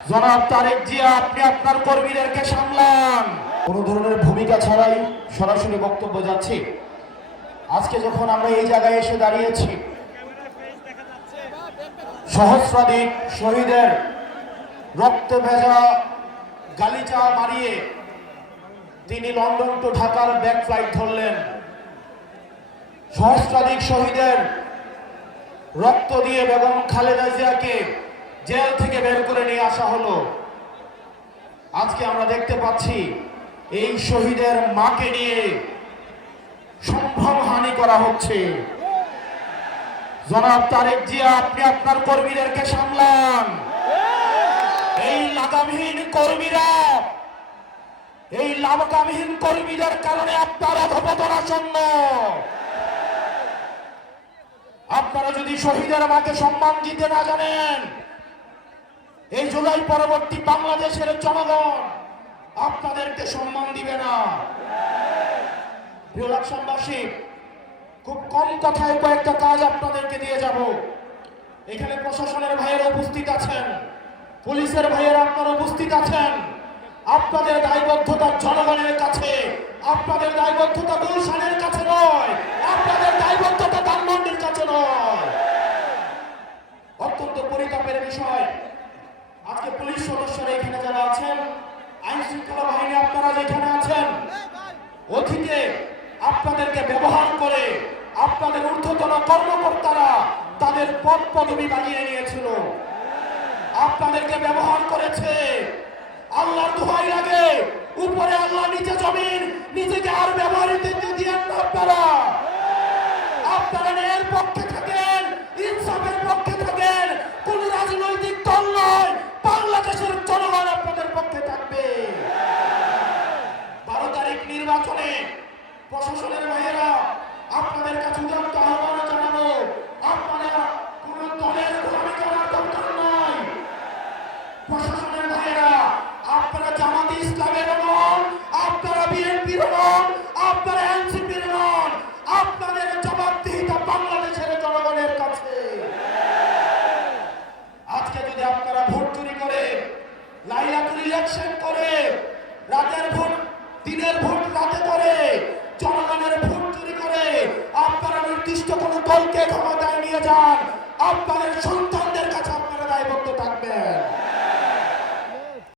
জনাব তারেক জিয়া, আপনি আপনার কর্মীদেরকে সামলান। কোনো ধরনের ভূমিকা ছাড়াই সরাসরি বক্তব্য যাচ্ছে। আজকে যখন আমরা এই জায়গায় এসে দাঁড়িয়েছি, সহস্রাধিক শহীদের রক্ত ভেজা গালিচা মারিয়ে তিনি লন্ডন টু ঢাকার ব্যাক ফ্লাইট ধরলেন। সহস্রাধিক শহীদের রক্ত দিয়ে বেগম খালেদা জিয়াকে জেল থেকে বের করে নিয়ে আসা হলো। আজকে আমরা দেখতে পাচ্ছি, এই শহীদের মাকে নিয়ে সম্ভব হানি করা হচ্ছে। জনাব তারেক জিয়া, আপনি আপনার কর্মীদেরকে সামলান। এই লাগামহীন কর্মীরা, এই লাগামহীন কর্মীদের কারণে আপনার অধপতন আসন্ন। আপনারা যদি শহীদের মাকে সম্মান দিতে না জানেন এই জুলাই পরবর্তী বাংলাদেশের জনগণ আপনাদেরকে সম্মান দিবে না। প্রিয় খুব কম কথায় কয়েকটা কাজ আপনাদেরকে দিয়ে যাব। এখানে প্রশাসনের ভাইয়েরা উপস্থিত আছেন, পুলিশের ভাইয়েরা আপনারা উপস্থিত আছেন। আপনাদের দায়বদ্ধতা জনগণের কাছে, আপনাদের দায়বদ্ধতা গুলশানের কাছে নয়, আপনাদের দায়বদ্ধতা ধানমন্ডির কাছে নয়। অত্যন্ত পরিতাপের বিষয়। আজকে পুলিশ সদস্যরা এখানে যারা আছেন, আইন শৃঙ্খলা বাহিনী আপনারা যেখানে আছেন, অতীতে আপনাদেরকে ব্যবহার করে আপনাদের ঊর্ধ্বতন কর্মকর্তারা তাদের পদ পদবি বানিয়ে নিয়েছিল। আপনাদেরকে ব্যবহার করেছে আল্লাহর দোহাই লাগে, উপরে আল্লাহ, নিচে জমিন, নিজেকে আর ব্যবহারিত দিয়েন না আপনারা। আপনারা বারো নির্বাচনে প্রশাসনের ভাইয়েরা আপনাদের কাছে উদাত্ত আহ্বান জানাব। আপনারা কোন দলের গোলামি করার দরকার প্রশাসনের ভাইয়েরা আপনারা জামাতে ইসলামের নন আপনারা বিএনপির নন আপনারা এনসিপির নন আপনাদের জবাবদিহিতা বাংলাদেশের জনগণের কাছে। আজকে যদি আপনারা ভোট চুরি করে লাইলাতুল ইলেকশন আপনাদের সন্তানদের কাছে আপনারা দায়বদ্ধ থাকবেন।